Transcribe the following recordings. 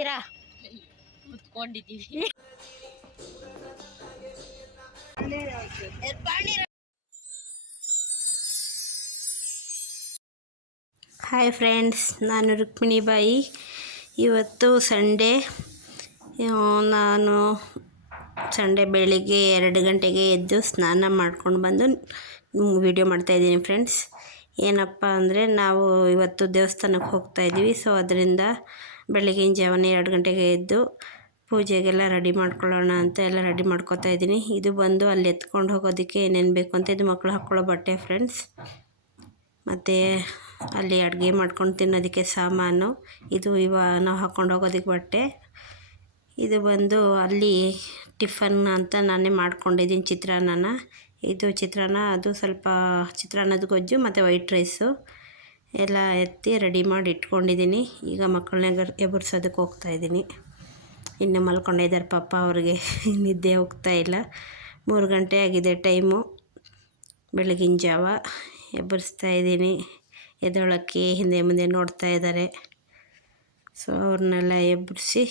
ಮಾಡ್ತಿದ್ದೀರಾ? ಕುತ್ಕೊಂಡಿದ್ದೀವಿ. Hi friends, ನಾನು ರುಕ್ಮಿಣಿ ಬಾಯಿ. ಇವತ್ತು ಸಂಡೇ. ನಾನು ಸಂಡೇ ಬೆಳಿಗ್ಗೆ 2 ಗಂಟೆಗೆ ಎದ್ದು ಸ್ನಾನ ಮಾಡ್ಕೊಂಡು ಬಂದು ವಿಡಿಯೋ ಮಾಡ್ತಾಯಿದ್ದೀನಿ ಫ್ರೆಂಡ್ಸ್. ಏನಪ್ಪ ಅಂದರೆ ನಾವು ಇವತ್ತು ದೇವಸ್ಥಾನಕ್ಕೆ ಹೋಗ್ತಾಯಿದ್ದೀವಿ. ಸೊ ಅದರಿಂದ ಬೆಳಗಿನ ಜಾವನೇ 2 ಗಂಟೆಗೆ ಎದ್ದು ಪೂಜೆಗೆಲ್ಲ ರೆಡಿ ಮಾಡ್ಕೊಳ್ಳೋಣ ಅಂತ ಎಲ್ಲ ರೆಡಿ ಮಾಡ್ಕೊತಾ ಇದ್ದೀನಿ. ಇದು ಬಂದು ಅಲ್ಲಿ ಎತ್ಕೊಂಡು ಹೋಗೋದಕ್ಕೆ ಏನೇನು ಬೇಕು ಅಂತ, ಇದು ಮಕ್ಕಳು ಹಾಕ್ಕೊಳ್ಳೋ ಬಟ್ಟೆ ಫ್ರೆಂಡ್ಸ್. ಮತ್ತು ಅಲ್ಲಿ ಅಡುಗೆ ಮಾಡ್ಕೊಂಡು ತಿನ್ನೋದಕ್ಕೆ ಸಾಮಾನು. ಇದು ನಾವು ಹಾಕ್ಕೊಂಡು ಹೋಗೋದಕ್ಕೆ ಬಟ್ಟೆ. ಇದು ಬಂದು ಅಲ್ಲಿ ಟಿಫನ್ ಅಂತ ನಾನೇ ಮಾಡ್ಕೊಂಡಿದ್ದೀನಿ ಚಿತ್ರಾನ್ನ. ಇದು ಚಿತ್ರಾನ್ನ, ಅದು ಸ್ವಲ್ಪ ಚಿತ್ರಾನ್ನದ ಗೊಜ್ಜು ಮತ್ತು ವೈಟ್ ರೈಸು ಎಲ್ಲ ಎತ್ತಿ ರೆಡಿ ಮಾಡಿ ಇಟ್ಕೊಂಡಿದ್ದೀನಿ. ಈಗ ಮಕ್ಕಳನ್ನ ಎಬ್ಬರ್ಸೋದಕ್ಕೆ ಹೋಗ್ತಾಯಿದ್ದೀನಿ. ಇನ್ನು ಮಲ್ಕೊಂಡಿದ್ದಾರೆ ಪಾಪ, ಅವ್ರಿಗೆ ನಿದ್ದೆ ಹೋಗ್ತಾ ಇಲ್ಲ. 3 ಗಂಟೆ ಆಗಿದೆ ಟೈಮು, ಬೆಳಗಿನ ಜಾವ. ಎಬ್ಬರಿಸ್ತಾ ಇದ್ದೀನಿ. ಎದ್ದೊಳಕ್ಕೆ ಹಿಂದೆ ಮುಂದೆ ನೋಡ್ತಾ ಇದ್ದಾರೆ. ಸೊ ಅವ್ರನ್ನೆಲ್ಲ ಎಬ್ಬರಿಸಿ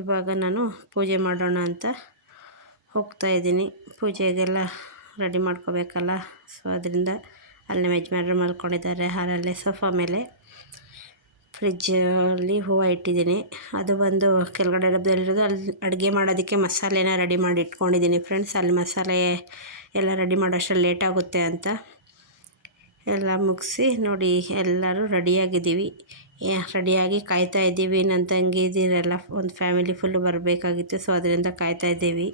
ಇವಾಗ ನಾನು ಪೂಜೆ ಮಾಡೋಣ ಅಂತ ಹೋಗ್ತಾಯಿದ್ದೀನಿ. ಪೂಜೆಗೆಲ್ಲ ರೆಡಿ ಮಾಡ್ಕೋಬೇಕಲ್ಲ. ಸೊ ಅದರಿಂದ ಅಲ್ಲಿ ನಮ್ಮ ಯಜಮಾನರು ಮಲ್ಕೊಂಡಿದ್ದಾರೆ ಹಾಲಲ್ಲೇ ಸೋಫಾ ಮೇಲೆ. ಫ್ರಿಜ್ಜಲ್ಲಿ ಹೂವು ಇಟ್ಟಿದ್ದೀನಿ. ಅದು ಬಂದು ಕೆಳಗಡೆ ಡಬ್ಬದಲ್ಲಿರೋದು. ಅಲ್ಲಿ ಅಡುಗೆ ಮಾಡೋದಕ್ಕೆ ಮಸಾಲೆನ ರೆಡಿ ಮಾಡಿ ಇಟ್ಕೊಂಡಿದ್ದೀನಿ ಫ್ರೆಂಡ್ಸ್. ಅಲ್ಲಿ ಮಸಾಲೆ ಎಲ್ಲ ರೆಡಿ ಮಾಡೋಷ್ಟರಲ್ಲಿ ಲೇಟ್ ಆಗುತ್ತೆ ಅಂತ ಎಲ್ಲ ಮುಗಿಸಿ ನೋಡಿ ಎಲ್ಲರೂ ರೆಡಿಯಾಗಿದ್ದೀವಿ. ರೆಡಿಯಾಗಿ ಕಾಯ್ತಾ ಇದ್ದೀವಿ. ನನ್ನ ತಂಗಿದಿರೆಲ್ಲ ಒಂದು ಫ್ಯಾಮಿಲಿ ಫುಲ್ಲು ಬರಬೇಕಾಗಿತ್ತು. ಸೊ ಅದರಿಂದ ಕಾಯ್ತಾ ಇದ್ದೀವಿ.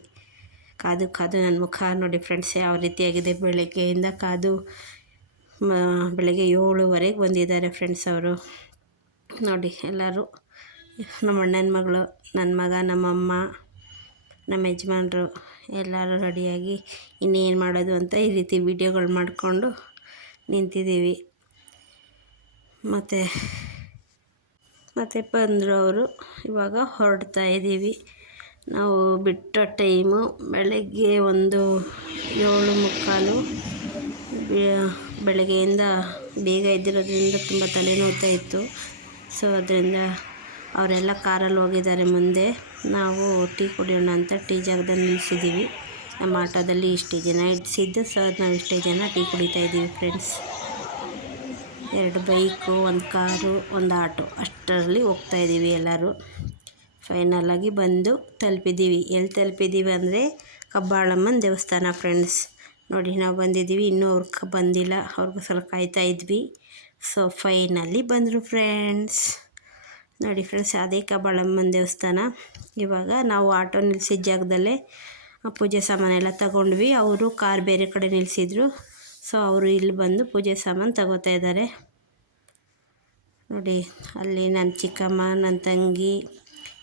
ಕಾದು ನನ್ನ ಮುಖ ನೋಡಿ ಫ್ರೆಂಡ್ಸ್ ಯಾವ ರೀತಿಯಾಗಿದೆ. ಬೆಳಗ್ಗೆಯಿಂದ ಕಾದು ಬೆಳಗ್ಗೆ 7:15 ಬಂದಿದ್ದಾರೆ ಫ್ರೆಂಡ್ಸ್ ಅವರು. ನೋಡಿ ಎಲ್ಲರೂ, ನಮ್ಮ ಅಣ್ಣನ ಮಗಳು, ನನ್ನ ಮಗ, ನಮ್ಮಮ್ಮ, ನಮ್ಮ ಯಜಮಾನರು ಎಲ್ಲರೂ ರೆಡಿಯಾಗಿ ಇನ್ನೇನು ಮಾಡೋದು ಅಂತ ಈ ರೀತಿ ವೀಡಿಯೋಗಳು ಮಾಡಿಕೊಂಡು ನಿಂತಿದ್ದೀವಿ. ಮತ್ತು ಬಂದರು ಅವರು. ಇವಾಗ ಹೊರಡ್ತಾ ಇದ್ದೀವಿ. ನಾವು ಬಿಟ್ಟ ಟೈಮು ಬೆಳಗ್ಗೆ 7:45. ಬೆಳಗ್ಗೆಯಿಂದ ಬೇಗ ಎದ್ದಿರೋದ್ರಿಂದ ತುಂಬ ತಲೆನೋವ್ತಾ ಇತ್ತು. ಸೊ ಅದರಿಂದ ಅವರೆಲ್ಲ ಕಾರಲ್ಲಿ ಹೋಗಿದ್ದಾರೆ ಮುಂದೆ. ನಾವು ಟೀ ಕುಡಿಯೋಣ ಅಂತ ಟೀ ಜಾಗದಲ್ಲಿ ನಿಲ್ಲಿಸಿದ್ದೀವಿ. ನಮ್ಮ ಆಟೋದಲ್ಲಿ ಇಷ್ಟೇ ಜನ ಇಡಿಸಿದ್ದು. ಸೊ ನಾವು ಇಷ್ಟೇ ಜನ ಟೀ ಕುಡಿತಾ ಇದ್ದೀವಿ ಫ್ರೆಂಡ್ಸ್. 2 ಬೈಕು, 1 ಕಾರು, 1 ಆಟೋ, ಅಷ್ಟರಲ್ಲಿ ಹೋಗ್ತಾಯಿದ್ದೀವಿ ಎಲ್ಲರೂ. ಫೈನಲಾಗಿ ಬಂದು ತಲುಪಿದ್ದೀವಿ. ಎಲ್ಲಿ ತಲುಪಿದ್ದೀವಿ ಅಂದರೆ ಕಬ್ಬಾಳಮ್ಮನ ದೇವಸ್ಥಾನ ಫ್ರೆಂಡ್ಸ್. ನೋಡಿ ನಾವು ಬಂದಿದ್ದೀವಿ. ಇನ್ನೂ ಅವ್ರಿಗೆ ಬಂದಿಲ್ಲ, ಅವ್ರಿಗೋಸ್ಕರ ಕಾಯ್ತಾ ಇದ್ವಿ. ಸೊ ಫೈನಲಿ ಬಂದರು ಫ್ರೆಂಡ್ಸ್. ನೋಡಿ ಫ್ರೆಂಡ್ಸ್, ಅದೇ ಕಬ್ಬಾಳಮ್ಮನ ದೇವಸ್ಥಾನ. ಇವಾಗ ನಾವು ಆಟೋ ನಿಲ್ಲಿಸಿದ ಜಾಗದಲ್ಲೇ ಪೂಜೆ ಸಾಮಾನೆಲ್ಲ ತಗೊಂಡ್ವಿ. ಅವರು ಕಾರ್ ಬೇರೆ ಕಡೆ ನಿಲ್ಲಿಸಿದ್ರು. ಸೊ ಅವರು ಇಲ್ಲಿ ಬಂದು ಪೂಜೆ ಸಾಮಾನು ತಗೋತಾ ಇದ್ದಾರೆ. ನೋಡಿ ಅಲ್ಲಿ ನನ್ನ ಚಿಕ್ಕಮ್ಮ, ನನ್ನ ತಂಗಿ,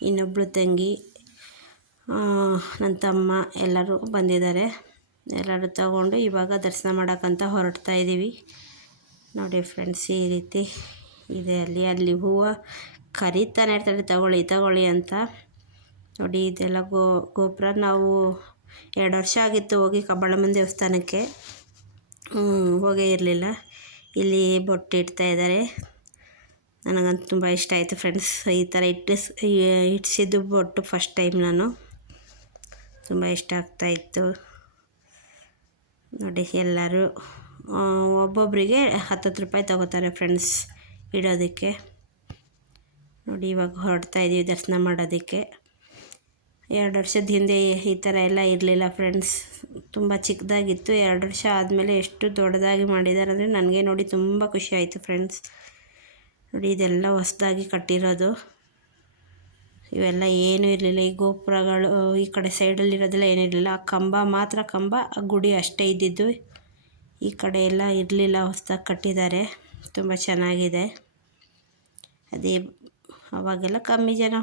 ಇನ್ನೊಬ್ಬಳು ತಂಗಿ, ನನ್ನ ತಮ್ಮ ಎಲ್ಲರೂ ಬಂದಿದ್ದಾರೆ. ಎಲ್ಲರೂ ತಗೊಂಡು ಇವಾಗ ದರ್ಶನ ಮಾಡೋಕ್ಕಂತ ಹೊರಡ್ತಾ ಇದ್ದೀವಿ. ನೋಡಿ ಫ್ರೆಂಡ್ಸ್ ಈ ರೀತಿ ಇದೆ. ಅಲ್ಲಿ ಹೂವು ಕರೀತಾನೆ ಇರ್ತಾರೆ, ತಗೊಳ್ಳಿ ಅಂತ. ನೋಡಿ ಇದೆಲ್ಲ ಗೋಪುರ. ನಾವು 2 ವರ್ಷ ಆಗಿತ್ತು ಹೋಗಿ ಕಬ್ಬಾಳಮ್ಮನ ದೇವಸ್ಥಾನಕ್ಕೆ. ಹೋಗೇ ಇರಲಿಲ್ಲ. ಇಲ್ಲಿ ಬೊಟ್ಟು ಇಡ್ತಾ ಇದ್ದಾರೆ. ನನಗಂತೂ ತುಂಬ ಇಷ್ಟ ಆಯಿತು ಫ್ರೆಂಡ್ಸ್. ಈ ಥರ ಇಟ್ಟಿಸಿದ್ದು ಬೊಟ್ಟು ಫಸ್ಟ್ ಟೈಮ್ ನಾನು. ತುಂಬ ಇಷ್ಟ ಆಗ್ತಾಯಿತ್ತು. ನೋಡಿ ಎಲ್ಲರೂ ಒಬ್ಬೊಬ್ಬರಿಗೆ 10 ರೂಪಾಯಿ ತಗೋತಾರೆ ಫ್ರೆಂಡ್ಸ್ ಇಡೋದಕ್ಕೆ. ನೋಡಿ ಇವಾಗ ಹೊರಡ್ತಾ ಇದ್ದೀವಿ ದರ್ಶನ ಮಾಡೋದಕ್ಕೆ. 2 ವರ್ಷದ ಹಿಂದೆ ಈ ಥರ ಎಲ್ಲ ಇರಲಿಲ್ಲ ಫ್ರೆಂಡ್ಸ್. ತುಂಬ ಚಿಕ್ಕದಾಗಿತ್ತು. 2 ವರ್ಷ ಆದಮೇಲೆ ಎಷ್ಟು ದೊಡ್ಡದಾಗಿ ಮಾಡಿದ್ದಾರೆ ಅಂದರೆ ನನಗೆ ನೋಡಿ ತುಂಬ ಖುಷಿ ಆಯಿತು ಫ್ರೆಂಡ್ಸ್. ನೋಡಿ ಇದೆಲ್ಲ ಹೊಸದಾಗಿ ಕಟ್ಟಿರೋದು. ಇವೆಲ್ಲ ಏನೂ ಇರಲಿಲ್ಲ. ಈ ಗೋಪುರಗಳು ಈ ಕಡೆ ಸೈಡಲ್ಲಿರೋದೆಲ್ಲ ಏನೂ ಇರಲಿಲ್ಲ. ಆ ಕಂಬ ಮಾತ್ರ, ಆ ಗುಡಿ ಅಷ್ಟೇ ಇದ್ದಿದ್ದು. ಈ ಕಡೆ ಎಲ್ಲ ಇರಲಿಲ್ಲ, ಹೊಸದಾಗಿ ಕಟ್ಟಿದ್ದಾರೆ. ತುಂಬ ಚೆನ್ನಾಗಿದೆ. ಅದೇ ಅವಾಗೆಲ್ಲ ಕಮ್ಮಿ ಜನ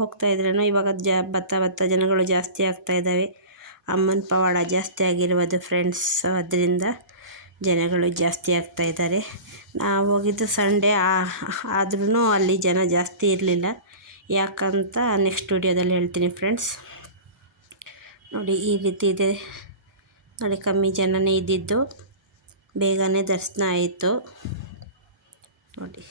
ಹೋಗ್ತಾಯಿದ್ರೇನೋ. ಇವಾಗ ಬತ್ತ ಜನಗಳು ಜಾಸ್ತಿ ಆಗ್ತಾಯಿದ್ದಾವೆ. ಅಮ್ಮನ ಪವಾಡ ಜಾಸ್ತಿ ಆಗಿರುವುದು ಫ್ರೆಂಡ್ಸ್. ಅದರಿಂದ ಜನಗಳು ಜಾಸ್ತಿ ಆಗ್ತಾಯಿದ್ದಾರೆ. ನಾವು ಹೋಗಿದ್ದು ಸಂಡೇ ಆದ್ರೂ ಅಲ್ಲಿ ಜನ ಜಾಸ್ತಿ ಇರಲಿಲ್ಲ. ಯಾಕಂತ ನೆಕ್ಸ್ಟ್ ವಿಡಿಯೋದಲ್ಲಿ ಹೇಳ್ತೀನಿ ಫ್ರೆಂಡ್ಸ್. ನೋಡಿ ಈ ರೀತಿ ಇದೆ. ನೋಡಿ ಕಮ್ಮಿ ಜನನೇ ಇದ್ದಿದ್ದು, ಬೇಗನೆ ದರ್ಶನ ಆಯಿತು. ನೋಡಿ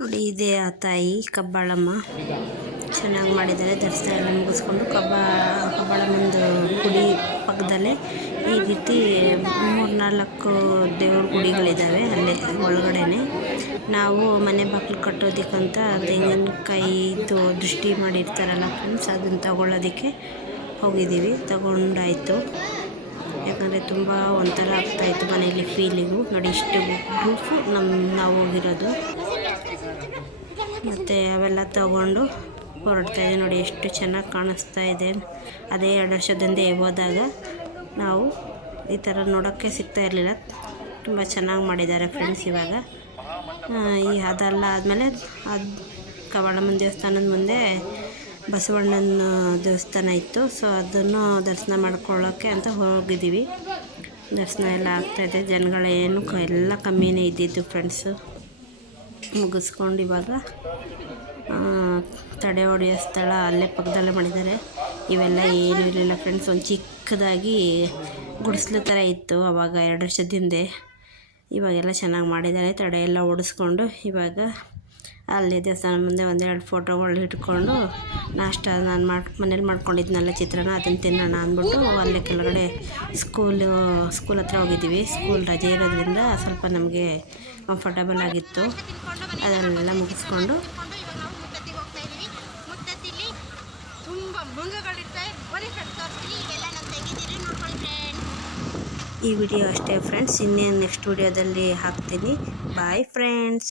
ನೋಡಿ ಇದೇ ಆ ತಾಯಿ ಕಬ್ಬಾಳಮ್ಮ ಚೆನ್ನಾಗಿ ಮಾಡಿದ್ದಾರೆ. ದರ್ಶನ ಎಲ್ಲ ಮುಗಿಸ್ಕೊಂಡು ಕಬ್ಬಾಳಮ್ಮಂದು ಗುಡಿ ಪಕ್ಕದಲ್ಲೇ ಈ ರೀತಿ 3-4 ದೇವ್ರ ಗುಡಿಗಳಿದ್ದಾವೆ. ಅಲ್ಲೇ ಒಳಗಡೆನೆ ನಾವು ಮನೆ ಬಾಗಿಲು ಕಟ್ಟೋದಕ್ಕಂತ ತೆಂಗಿನಕಾಯಿದು ದೃಷ್ಟಿ ಮಾಡಿರ್ತಾರಲ್ಲ ಫ್ರೆಂಡ್ಸ್, ಅದನ್ನು ತಗೊಳ್ಳೋದಕ್ಕೆ ಹೋಗಿದ್ದೀವಿ. ತಗೊಂಡಾಯಿತು, ಯಾಕಂದರೆ ತುಂಬ ಒಂಥರ ಆಗ್ತಾಯಿತ್ತು ಮನೆಯಲ್ಲಿ ಫೀಲಿಂಗು. ನೋಡಿ ಇಷ್ಟು ಗ್ರೂಪು ನಾವು ಹೋಗಿರೋದು. ಮತ್ತು ಅವೆಲ್ಲ ತಗೊಂಡು ಹೊರಡ್ತಾಯಿದ್ದೆ. ನೋಡಿ ಎಷ್ಟು ಚೆನ್ನಾಗಿ ಕಾಣಿಸ್ತಾ ಇದೆ. ಅದೇ 2 ವರ್ಷದಿಂದ ಹೋದಾಗ ನಾವು ಈ ಥರ ನೋಡೋಕ್ಕೆ ಸಿಗ್ತಾ ಇರಲಿಲ್ಲ. ತುಂಬ ಚೆನ್ನಾಗಿ ಮಾಡಿದ್ದಾರೆ ಫ್ರೆಂಡ್ಸ್. ಇವಾಗ ಅದೆಲ್ಲ ಆದಮೇಲೆ ಕಬ್ಬಾಳಮ್ಮನ ದೇವಸ್ಥಾನದ ಮುಂದೆ ಬಸವಣ್ಣನ ದೇವಸ್ಥಾನ ಇತ್ತು. ಸೊ ಅದನ್ನು ದರ್ಶನ ಮಾಡ್ಕೊಳ್ಳೋಕ್ಕೆ ಅಂತ ಹೋಗಿದ್ದೀವಿ. ದರ್ಶನ ಎಲ್ಲ ಆಗ್ತಾಯಿದೆ. ಜನಗಳೇನು ಎಲ್ಲ ಕಮ್ಮಿನೇ ಇದ್ದಿದ್ದು ಫ್ರೆಂಡ್ಸು. ಮುಗಿಸ್ಕೊಂಡು ಇವಾಗ ತಡೆ ಹೊಡೆಯೋ ಸ್ಥಳ ಅಲ್ಲೇ ಪಕ್ಕದಲ್ಲೇ ಮಾಡಿದ್ದಾರೆ. ಇವೆಲ್ಲ ಏನೂ ಇರಲಿಲ್ಲ ಫ್ರೆಂಡ್ಸ್. ಒಂದು ಚಿಕ್ಕದಾಗಿ ಗುಡಿಸ್ಲು ಥರ ಇತ್ತು ಆವಾಗ 2 ವರ್ಷದ ಹಿಂದೆ. ಇವಾಗೆಲ್ಲ ಚೆನ್ನಾಗಿ ಮಾಡಿದ್ದಾರೆ. ತಡೆ ಎಲ್ಲ ಓಡಿಸ್ಕೊಂಡು ಇವಾಗ ಅಲ್ಲೇ ದೇವಸ್ಥಾನ ಮುಂದೆ 1-2 ಫೋಟೋಗಳು ಇಟ್ಕೊಂಡು ನಾಷ್ಟ ನಾನು ಮನೇಲಿ ಮಾಡ್ಕೊಂಡಿದ್ನಲ್ಲ ಚಿತ್ರಾನ್ನ, ಅದನ್ನು ತಿನ್ನೋಣ ಅಂದ್ಬಿಟ್ಟು ಅಲ್ಲೇ ಕೆಳಗಡೆ ಸ್ಕೂಲ್ ಹತ್ರ ಹೋಗಿದ್ದೀವಿ. ಸ್ಕೂಲ್ ರಜೆ ಇರೋದ್ರಿಂದ ಸ್ವಲ್ಪ ನಮಗೆ ಕಂಫರ್ಟಬಲ್ ಆಗಿತ್ತು. ಅದೆಲ್ಲ ಮುಗಿಸ್ಕೊಂಡು ಈ ವಿಡಿಯೋ ಅಷ್ಟೇ ಫ್ರೆಂಡ್ಸ್. ಇನ್ನೇನು ನೆಕ್ಸ್ಟ್ ವಿಡಿಯೋದಲ್ಲಿ ಹಾಕ್ತೀನಿ. Bye friends.